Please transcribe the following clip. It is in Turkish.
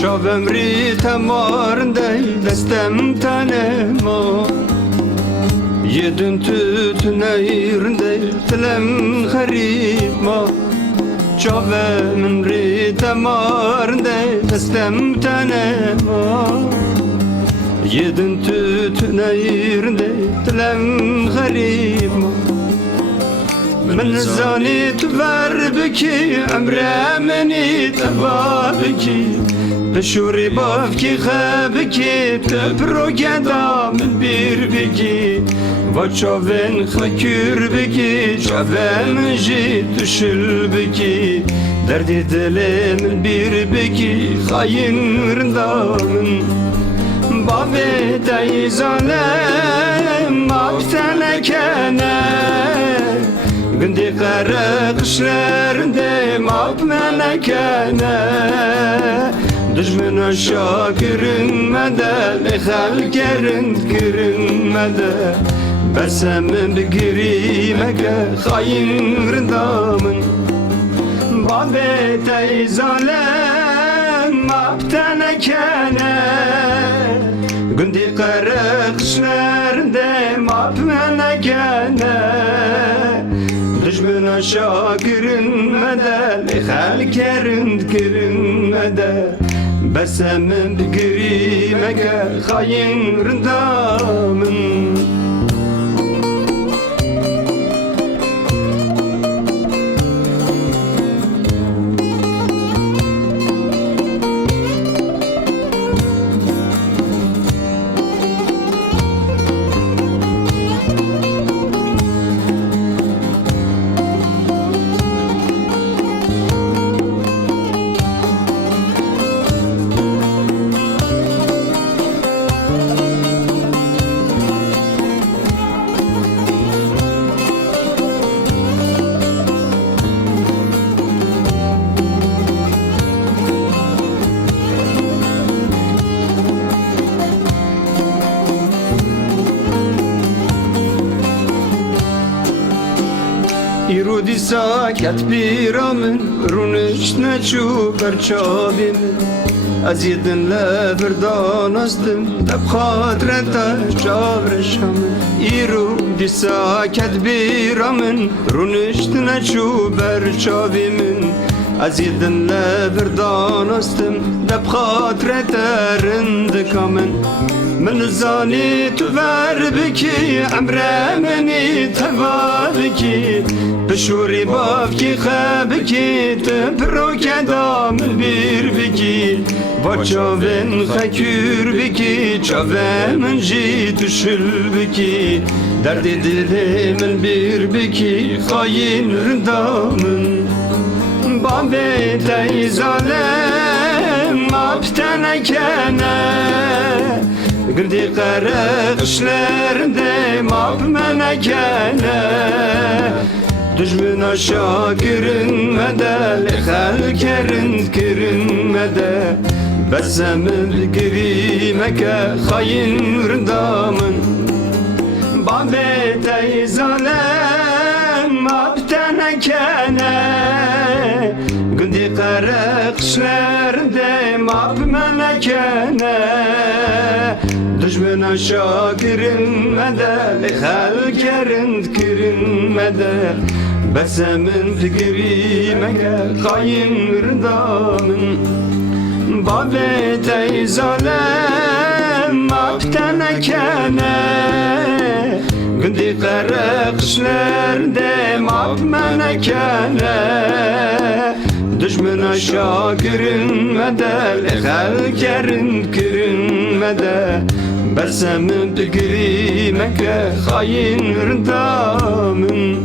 Çavemri temarındey destem tanema Yedin tütün eyrindey dilem harima Çavemri temarındey destem tanema Yedin tütün eyrindey dilem harima من زانيت بربكي عمري مني تبابكي بشوري بافكي خابكي تبرو قدا من بيربكي وشوفن خكير بكي شوفن جيت شلبكي دردي دلي من بيربكي خاين رندامن بابي تايزانم ما بتنكنا Gündi kara kışlarında mapmenekene Düşmün aşağı görünmede Lehal gerint görünmede Bersemim bir girimege Hayin rındamın Babet eyzalem maptenekene Gündi kara kışlarında mapmenekene Düşmün aşağı görünmede Lehal gerint görünmede Besemim bir girimege Hayin rındamın İrudi sakat biramın Runuşne çuber çabimin Az yedinle birdan azdım Deb khadreta çavreşamın İrudi sakat biramın Runuşne çuber çabimin Az yedinle birdan azdım Deb khadreta rindikamın من زانيت بربكي عمري مني تبابكي بشوري بافكي خابكي تبرو كدام بيربكي وشوفن خكير بكي شوفن جيت شلبكي دردي دلي من بيربكي خاين ردامن بابي تيزالم ما بتنكنا Gündi kara kışlarında mapmenekene Düşmün aşağı görünmede Lehal gerint görünmede Besemim girimeke Hayin rındamın Babet eyzalem maptenekene Gündi kara kışlarında mapmenekene Düşmün aşağı görünmede Lehal gerint görünmede Besemin fikrimege Hayin rındamın Babet eyzalem maptenekene Gündi kara kışlarda mapmenekene Düşmün aşağı görünmede Lehal gerint görünmede Bersemim tükrimeke Hayin rındamın